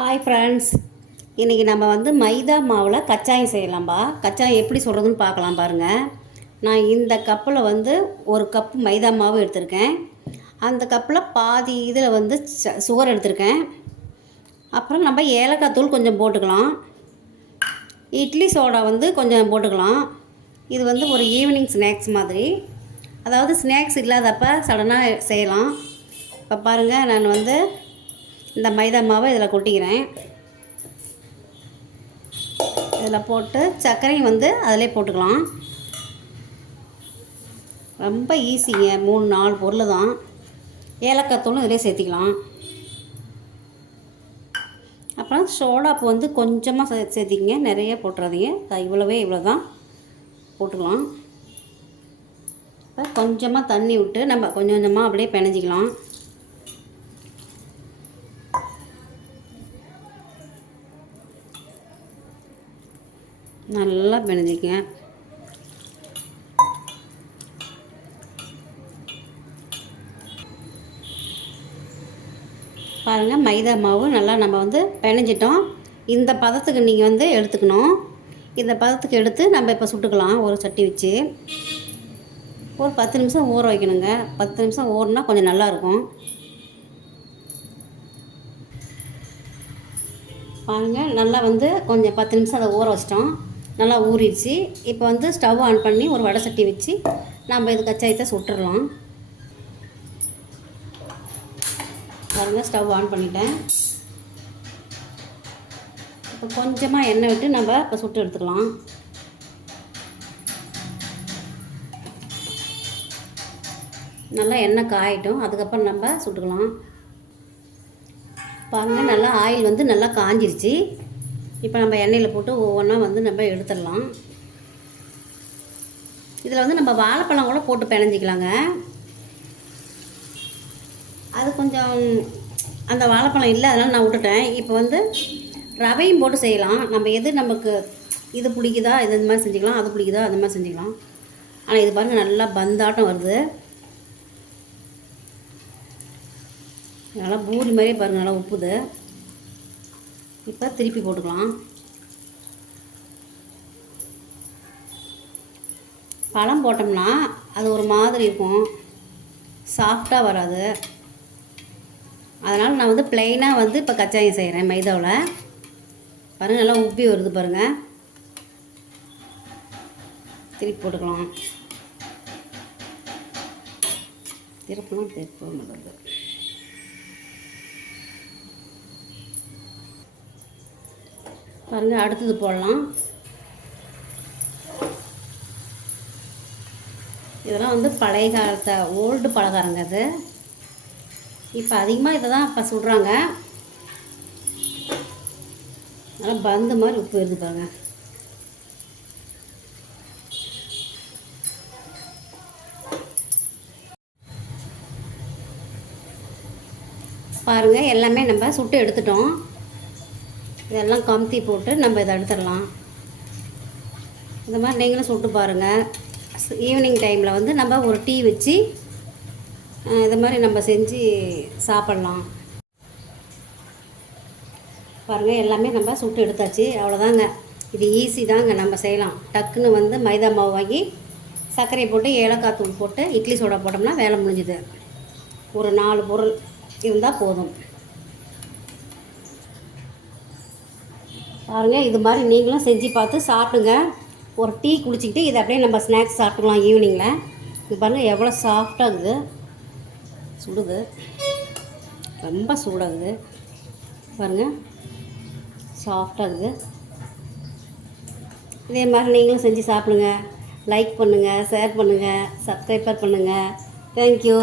Hi friends, இன்றைக்கி நம்ம வந்து மைதா மாவில் கச்சாயம் செய்யலாம்பா. கச்சாயம் எப்படி சொல்கிறதுன்னு பார்க்கலாம் பாருங்கள். நான் இந்த கப்பில் வந்து ஒரு கப்பு மைதா மாவு எடுத்திருக்கேன். அந்த கப்பில் பாதி இதில் வந்து சுகர் எடுத்திருக்கேன். அப்புறம் நம்ம ஏலக்காய் தூள் கொஞ்சம் போட்டுக்கலாம். இட்லி சோடா வந்து கொஞ்சம் போட்டுக்கலாம். இது வந்து ஒரு ஈவினிங் ஸ்நாக்ஸ் மாதிரி, அதாவது ஸ்நாக்ஸ் இல்லாதப்போ சடனாக செய்யலாம். இப்போ பாருங்கள், நான் வந்து இந்த மைதா மாவை இதில் கொட்டிக்கிறேன். இதில் போட்டு சர்க்கரையும் வந்து அதிலே போட்டுக்கலாம். ரொம்ப ஈஸிங்க, 3-4 பொருள் தான். ஏலக்காய் தூளும் இதிலே சேர்த்திக்கலாம். அப்புறம் சோடாப்பு வந்து கொஞ்சமாக சேர்த்திக்கிங்க, நிறைய போட்டுறாதீங்க. இவ்வளோ தான் போட்டுக்கலாம். இப்போ கொஞ்சமாக தண்ணி விட்டு நம்ம கொஞ்சம் கொஞ்சமாக அப்படியே பிணைஞ்சிக்கலாம். நல்லா பிணைஞ்சிக்க. பாருங்கள், மைதா மாவு நல்லா நம்ம வந்து பிணைஞ்சிட்டோம். இந்த பதத்துக்கு நீங்கள் வந்து எடுத்துக்கணும். இந்த பதத்துக்கு எடுத்து நம்ம இப்போ சுட்டுக்கலாம். ஒரு சட்டி வச்சு ஒரு 10 நிமிஷம் ஊற வைக்கணுங்க. 10 நிமிஷம் ஊறினா கொஞ்சம் நல்லாயிருக்கும். பாருங்கள், நல்லா வந்து கொஞ்சம் 10 நிமிஷம் அதை ஊற வச்சிட்டோம். நல்லா ஊறிடுச்சு. இப்போ வந்து ஸ்டவ் ஆன் பண்ணி ஒரு வடை சட்டி வச்சு நம்ம இது கச்சாயத்தை சுட்டுடலாம். பாருங்கள், ஸ்டவ் ஆன் பண்ணிட்டேன். இப்போ கொஞ்சமாக எண்ணெய் விட்டு நம்ம இப்போ சுட்டு எடுத்துக்கலாம். நல்லா எண்ணெய் காயட்டும், அதுக்கப்புறம் நம்ம சுட்டுக்கலாம். பாருங்கள், நல்லா ஆயில் வந்து நல்லா காஞ்சிருச்சு. இப்போ நம்ம எண்ணெயில் போட்டு ஒவ்வொன்றா வந்து நம்ம எடுத்துடலாம். இதில் வந்து நம்ம வாழைப்பழம் கூட போட்டு பிணைஞ்சிக்கலாங்க. அது கொஞ்சம் அந்த வாழைப்பழம் இல்லை, அதனால் நான் விட்டுட்டேன். இப்போ வந்து ரவையும் போட்டு செய்யலாம். நம்ம எது நமக்கு இது பிடிக்குதா, இது இந்த மாதிரி செஞ்சுக்கலாம், அது பிடிக்குதா அந்த மாதிரி செஞ்சுக்கலாம். ஆனால் இது பாருங்கள், நல்லா பந்தாட்டம் வருது. நல்லா பூரி மாதிரியே பாருங்கள், நல்லா உப்புது. இப்போ திருப்பி போட்டுக்கலாம். பழம் போட்டோம்னா அது ஒரு மாதிரி இருக்கும், சாஃப்டாக வராது. அதனால் நான் வந்து ப்ளைனாக வந்து இப்போ கச்சாயம் செய்கிறேன் மைதாவில். பாருங்கள், நல்லா உப்பி வருது பாருங்கள். திருப்பி போட்டுக்கலாம். திருப்பலாம் திருப்ப மாட்டேங்குது. பாருங்கள், அடுத்தது போடலாம். இதெல்லாம் வந்து பழைய காலத்தை ஓல்டு பலகாரங்க. அது இப்போ அதிகமாக இதை தான் இப்போ சுடுறாங்க. நல்லா பந்து மாதிரி உப்பு வருது பாருங்கள். பாருங்கள், எல்லாமே நம்ம சுட்டு எடுத்துட்டோம். இதெல்லாம் கமுத்தி போட்டு நம்ம இதை எடுத்துடலாம். இந்த மாதிரி நீங்களும் சுட்டு பாருங்கள். ஈவினிங் டைமில் வந்து நம்ம ஒரு டீ வச்சு இது மாதிரி நம்ம செஞ்சு சாப்பிட்லாம். பாருங்கள், எல்லாமே நம்ம சுட்டு எடுத்தாச்சு. அவ்வளோதாங்க, இது ஈஸி தாங்க, நம்ம செய்யலாம். டக்குன்னு வந்து மைதா மாவு வாங்கி சர்க்கரை போட்டு ஏலக்காய் தூள் போட்டு இட்லி சோடா போட்டோம்னா வேலை முடிஞ்சுது. ஒரு 4 பொருள் இருந்தால் போதும். பாருங்கள், இது மாதிரி நீங்களும் செஞ்சு பார்த்து சாப்பிடுங்க. ஒரு டீ குடிச்சிக்கிட்டு இதை அப்படியே நம்ம ஸ்நாக்ஸ் சாப்பிட்டுக்கலாம் ஈவினிங்கில். இது பாருங்கள், எவ்வளோ சாஃப்டாகுது. சுடுது, ரொம்ப சூடாகுது பாருங்கள், சாஃப்டாகுது. இதே மாதிரி நீங்களும் செஞ்சு சாப்பிடுங்க. லைக் பண்ணுங்கள், ஷேர் பண்ணுங்கள், சப்ஸ்கிரைபர் பண்ணுங்கள். தேங்க்யூ.